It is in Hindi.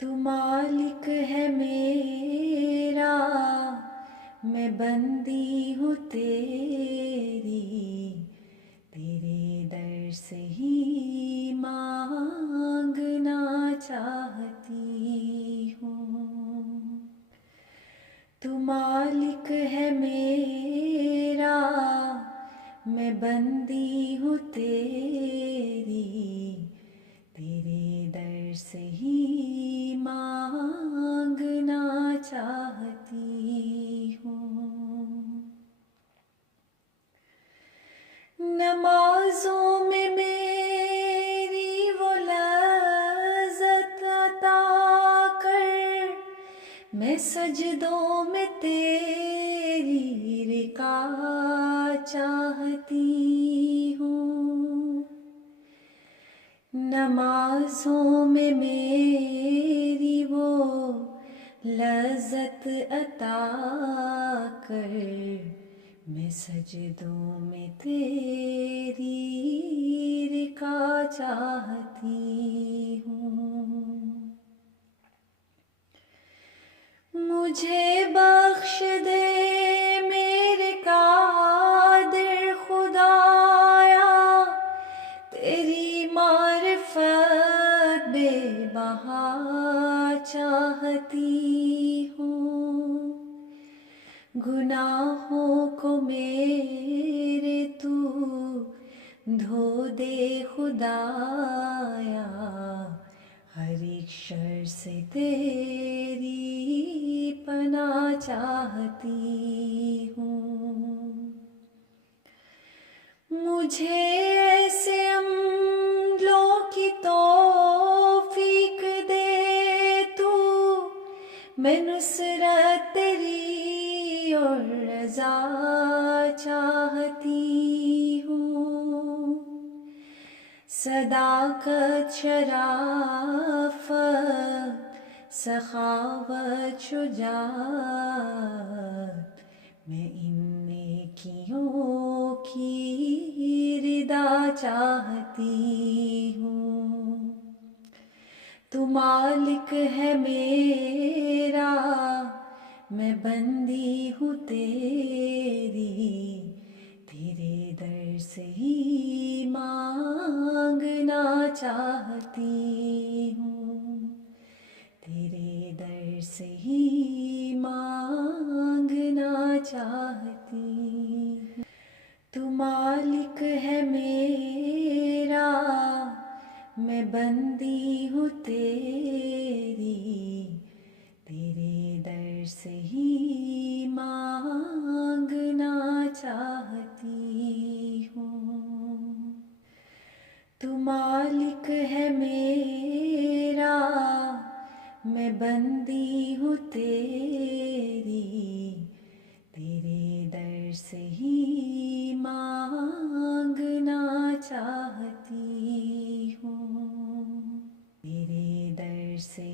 तू मालिक है मेरा, मैं बंदी हूँ तेरी, तेरे दर से ही मांगना चाहती हूँ। तू मालिक है मेरा, मैं बंदी हूँ तेरी, तेरे दर से ही मांगना चाहती हूँ। नमाज़ों में मेरी वो लज़्ज़त अता कर, मैं सजदों में तेरी रिका चाहती हूँ। नमाज़ों में मेरी वो लज़्ज़त अता कर, मैं सजदों में तेरी रिका चाहती हूँ। मुझे बख्श दे मेरे कादिर खुदाया, तेरी मारिफत बेबहा चाहती हूँ। गुनाहों को मेरे तू धो दे खुदाया, हर एक शर से तेरी पनाह चाहती हूँ। मुझे ऐसे अमलों की तौफीक दे तू, मैं नुसरत तेरी और रज़ा चाहती हूँ। सदाकत शराफत सखावत शुजाअत, मैं इन नेकियों की रिदा चाहती हूँ। तू मालिक है मेरा, मैं बंदी हूँ तेरी, तेरे दर से ही मांगना चाहती हूँ, तेरे दर से ही मांगना चाहती हूँ। तू मालिक है मेरा, मैं बंदी हूँ तेरी, तेरे दर से ही मांगना चाहती हूँ। तू मालिक है मेरा, मैं बंदी हूँ तेरी, तेरे दर से ही मांगना चाहती हूँ, तेरे दर से